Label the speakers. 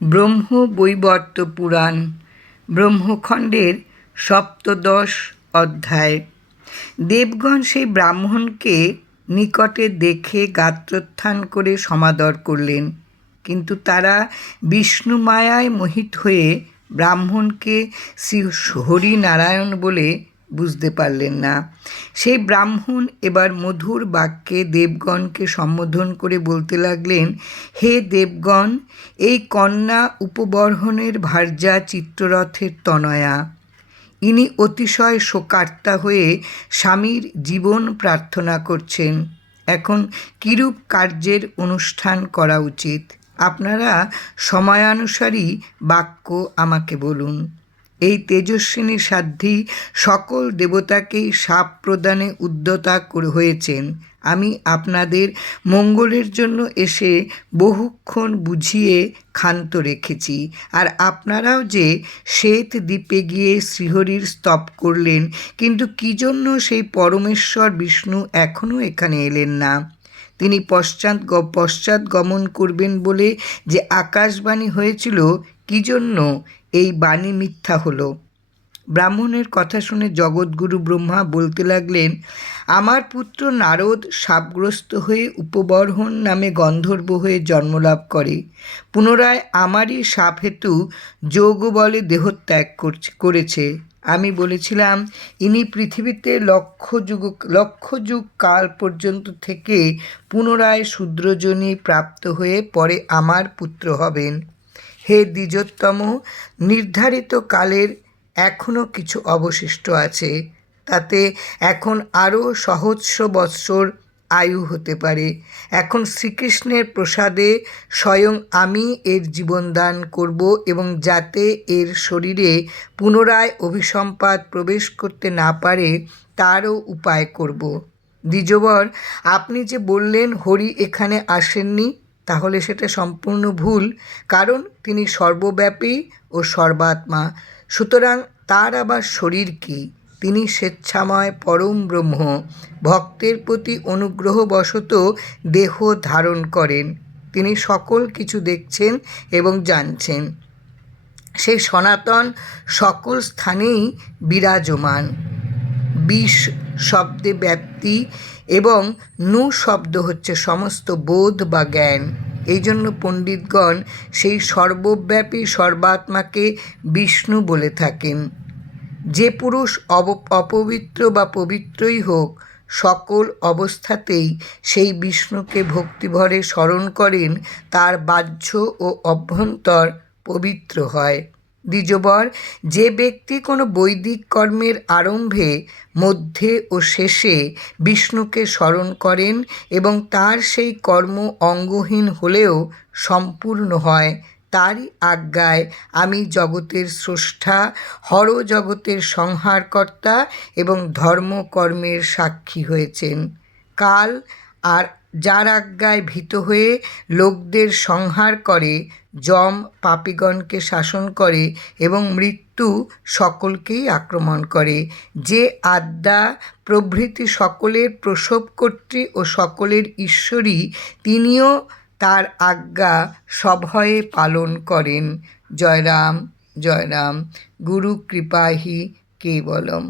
Speaker 1: ব্রহ্ম বৈবর্ত পুরাণ, ব্রহ্মখণ্ডের সপ্তদশ অধ্যায়। দেবগণ সেই ব্রাহ্মণকে নিকটে দেখে গাত্রোত্থান করে সমাদর করলেন। কিন্তু তারা বিষ্ণু মায়ায় মোহিত হয়ে ব্রাহ্মণকে শ্রী হরিনারায়ণ বলে বুঝতে পারলেন না। সেই ব্রাহ্মণ এবার মধুর বাক্যে দেবগণকে সম্বোধন করে বলতে লাগলেন, হে দেবগণ, এই কন্যা উপবর্হণের ভার্যা চিত্ররথের তনয়া। ইনি অতিশয় শোকার্তা হয়ে স্বামীর জীবন প্রার্থনা করছেন। এখন কিরূপ কার্যের অনুষ্ঠান করা উচিত? আপনারা সময়ানুসারী বাক্য আমাকে বলুন। এই তেজস্বিনী সাধ্যী সকল দেবতাকেই সাপ প্রদানে উদ্যতা হয়েছেন। আমি আপনাদের মঙ্গলের জন্য এসে বহুক্ষণ বুঝিয়ে ক্ষান্ত রেখেছি। আর আপনারাও যে শ্বেত দ্বীপে গিয়ে শ্রীহরির স্তব করলেন, কিন্তু কী জন্য সেই পরমেশ্বর বিষ্ণু এখনও এখানে এলেন না? তিনি পশ্চাৎ পশ্চাৎ গমন করবেন বলে যে আকাশবাণী হয়েছিল, কী জন্য এই বাণী মিথ্যা হলো? ব্রাহ্মণের কথা শুনে জগৎগুরু ব্রহ্মা বলতে লাগলেন, আমার পুত্র নারদ সাপগ্রস্ত হয়ে উপবর্হণ নামে গন্ধর্ব হয়ে জন্মলাভ করে। পুনরায় আমারই সাপ হেতু যোগ বলে দেহত্যাগ করেছে। আমি বলেছিলাম, ইনি পৃথিবীতে লক্ষ যুগ লক্ষ যুগ কাল পর্যন্ত থেকে পুনরায় শূদ্রজনী প্রাপ্ত হয়ে পরে আমার পুত্র হবেন। হে দ্বিজোত্তম, নির্ধারিত কালের এখনও কিছু অবশিষ্ট আছে, তাতে এখন আরও সহস্র বৎসর আয়ু হতে পারে। এখন শ্রীকৃষ্ণের প্রসাদে স্বয়ং আমি এর জীবনদান করব এবং যাতে এর শরীরে পুনরায় অভিসম্পাদ প্রবেশ করতে না পারে, তারও উপায় করব। দ্বিজবর, আপনি যে বললেন হরি এখানে আসেননি, তাহলে সেটা সম্পূর্ণ ভুল, কারণ তিনি সর্বব্যাপী ও সর্বাত্মা। সুতরাং তার আবার শরীর কী? তিনি স্বেচ্ছাময় পরম ব্রহ্ম, ভক্তের প্রতি অনুগ্রহবশত দেহ ধারণ করেন। তিনি সকল কিছু দেখছেন এবং জানছেন। সেই সনাতন সকল স্থানেই বিরাজমান। বিষ শব্দে ব্যাপ্তি এবং নু শব্দ হচ্ছে সমস্ত বোধ বা জ্ঞান। এই জন্য পণ্ডিতগণ সেই সর্বব্যাপী সর্বাত্মাকে বিষ্ণু বলে থাকেন। যে পুরুষ অপবিত্র বা পবিত্রই হোক, সকল অবস্থাতেই সেই বিষ্ণুকে ভক্তিভরে স্মরণ করেন, তার বাহ্য ও অভ্যন্তর পবিত্র হয়। দ্বিজবর, যে ব্যক্তি কোনো বৈদিক কর্মের আরম্ভে, মধ্যে ও শেষে বিষ্ণুকে স্মরণ করেন এবং তার সেই কর্ম অঙ্গহীন হলেও সম্পূর্ণ হয় তারই আজ্ঞায় আমি জগতের স্রষ্টা, হর জগতের সংহারকর্তা এবং ধর্মকর্মের সাক্ষী হয়েছেন। কাল আর যার আজ্ঞায় ভীত হয়ে লোকদের সংহার করে, যম পাপিগণকে শাসন করে এবং মৃত্যু সকলকেই আক্রমণ করে। যে আদ্যা প্রভৃতি সকলের প্রসব প্রসবকর্ত্রী ও সকলের ঈশ্বরী, তিনিও তার আজ্ঞা সভয়ে পালন করেন। জয়রাম জয়রাম গুরু কৃপাহি কেবলম।